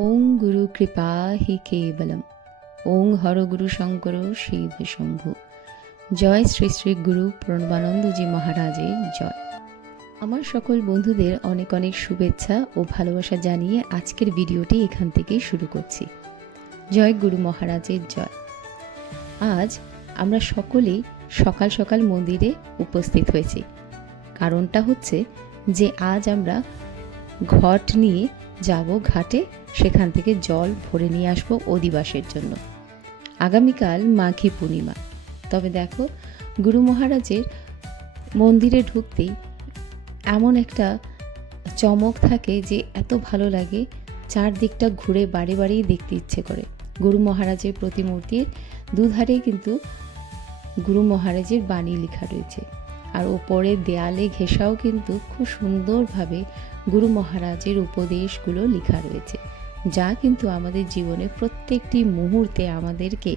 ওং গুরু কৃপা হি কেবলম। ওং হর গুরু শঙ্কর শিব শম্ভু। জয় শ্রী শ্রী গুরু প্রণবানন্দজি মহারাজের জয়। আমার সকল বন্ধুদের অনেক অনেক শুভেচ্ছা ও ভালোবাসা জানিয়ে আজকের ভিডিওটি এখান থেকেই শুরু করছি। জয় গুরু মহারাজের জয়। আজ আমরা সকলেই সকাল সকাল মন্দিরে উপস্থিত হয়েছি। কারণটা হচ্ছে যে আজ আমরা ঘট নিয়ে যাব ঘাটে, সেখান থেকে জল ভরে নিয়ে আসবো অধিবাসের জন্য। আগামীকাল মাঘী পূর্ণিমা। তবে দেখো, গুরু মহারাজের মন্দিরে ঢুকতেই এমন একটা চমক থাকে যে এত ভালো লাগে, চারদিকটা ঘুরে বাড়ি বাড়িই দেখতে ইচ্ছে করে। গুরু মহারাজের প্রতিমূর্তির দুধারেই কিন্তু গুরু মহারাজের বাণী লেখা রয়েছে, আর ওপরের দেয়ালে ঘেঁষাও কিন্তু খুব সুন্দরভাবে গুরু মহারাজের উপদেশগুলো লেখা রয়েছে, যা কিন্তু আমাদের জীবনে প্রত্যেকটি মুহূর্তে আমাদেরকে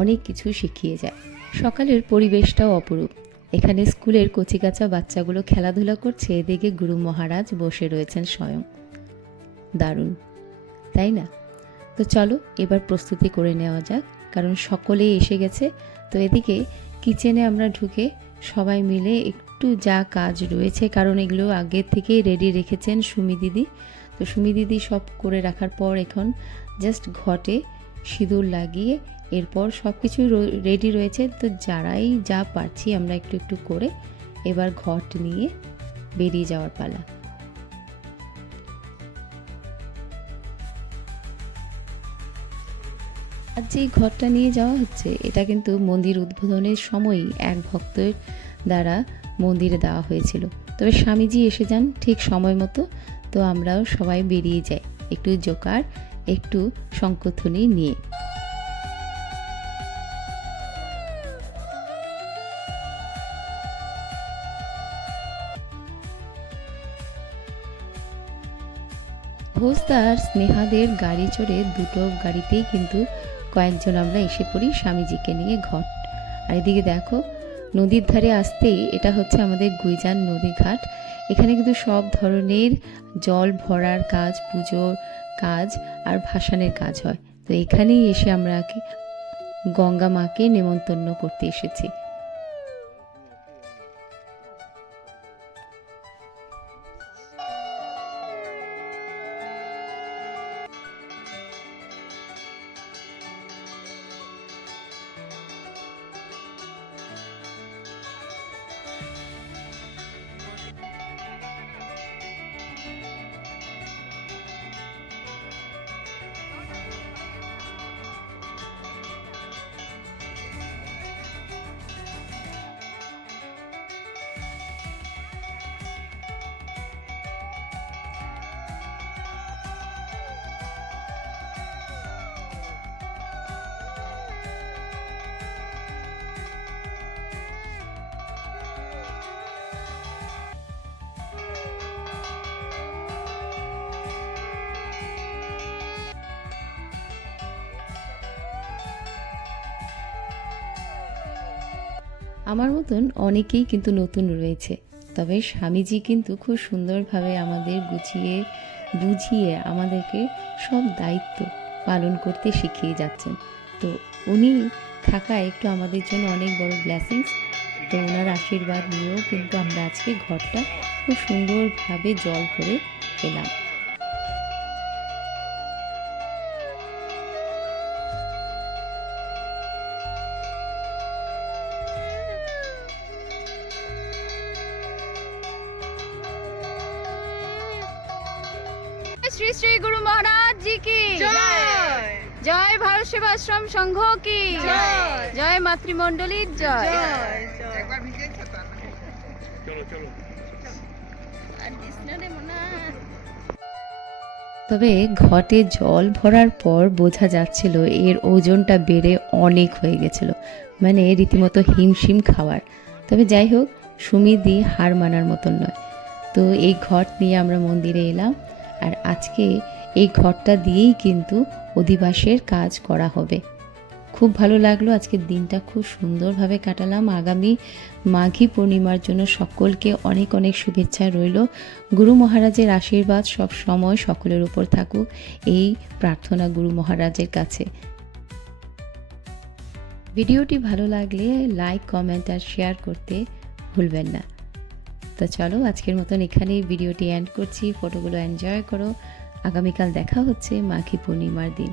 অনেক কিছু শিখিয়ে যায়। সকালের পরিবেশটাও অপরূপ। এখানে স্কুলের কচিকাঁচা বাচ্চাগুলো খেলাধুলা করছে, এদিকে গুরু মহারাজ বসে রয়েছেন স্বয়ং। দারুণ, তাই না? তো চলো এবার প্রস্তুতি করে নেওয়া যাক, কারণ সকলেই এসে গেছে। তো এদিকে কিচেনে আমরা ঢুকে সবাই মিলে একটু যা কাজ রয়েছে, কারণ এগুলো আগের থেকেই রেডি রেখেছেন সুমি দিদি। তো সুমি দিদি সব করে রাখার পর এখন জাস্ট ঘটে সিঁদুর লাগিয়ে এরপর সব কিছু রেডি রয়েছে। তো যারাই যা পারছি আমরা একটু একটু করে এবার ঘট নিয়ে বেরিয়ে যাওয়ার পালা। আর যেই ঘরটা নিয়ে যাওয়া হচ্ছে, এটা কিন্তু মন্দির উদ্বোধনের সময়ই এক ভক্তের দ্বারা মন্দিরে দেওয়া হয়েছিল। তবে স্বামীজি এসে যান ঠিক সময় মতো। তো আমরাও সবাই বেরিয়ে যাই একটু জোকার, একটু শঙ্খধ্বনি নিয়ে। ঘোষদার স্নেহাদের গাড়ি চড়ে দুটো গাড়িতেই কিন্তু কয়েকজন আমরা এসে পড়ি স্বামীজিকে নিয়ে ঘট। আর এদিকে দেখো, নদীর ধারে আসতেই এটা হচ্ছে আমাদের গুইজান নদী ঘাট। এখানে কিন্তু সব ধরনের জল ভরার কাজ, পুজোর কাজ আর ভাসানের কাজ হয়। তো এখানেই এসে আমরা গঙ্গা মাকে নেমন্তন্ন করতে এসেছি। আমার মতন অনেকেই কিন্তু নতুন রয়েছে, তবে স্বামীজি কিন্তু খুব সুন্দরভাবে আমাদের গুছিয়ে বুঝিয়ে আমাদেরকে সব দায়িত্ব পালন করতে শিখিয়ে যাচ্ছেন। তো উনি থাকা একটু আমাদের জন্য অনেক বড় ব্লেসিংস। তো ওনার আশীর্বাদ নিয়েও কিন্তু আমরা আজকে ঘরটা খুব সুন্দরভাবে জল ভরে এলাম। श्री श्री गुरु महाराज जी की जय। जय भारत सेवाश्रम संघ की जय। जय मातृमंडली जय। चलो चलो। তবে ঘটে জল ভরার পর বোঝা যাচ্ছিল এর ওজনটা বেড়ে অনেক হয়ে গেছিল, মানে রীতিমতো হিমশিম খাওয়ার। তবে যাই হোক, সুমিদি হার মানার মতন নয়। তো এই ঘট নিয়ে আমরা মন্দিরে এলাম, আর আজকে এই ঘরটা দিয়েই কিন্তু অধিবাসের কাজ করা হবে। খুব ভালো লাগলো, আজকের দিনটা খুব সুন্দরভাবে কাটালাম। আগামী মাঘী পূর্ণিমার জন্য সকলকে অনেক অনেক শুভেচ্ছা রইল। গুরু মহারাজের আশীর্বাদ সব সময় সকলের উপর থাকুক, এই প্রার্থনা গুরু মহারাজের কাছে। ভিডিওটি ভালো লাগলে লাইক, কমেন্ট আর শেয়ার করতে ভুলবেন না। তো চলো আজকের মতন এখানেই ভিডিওটি এন্ড করছি। ফটোগুলো এনজয় করো। আগামীকাল দেখা হচ্ছে মাঘী পূর্ণিমার দিন।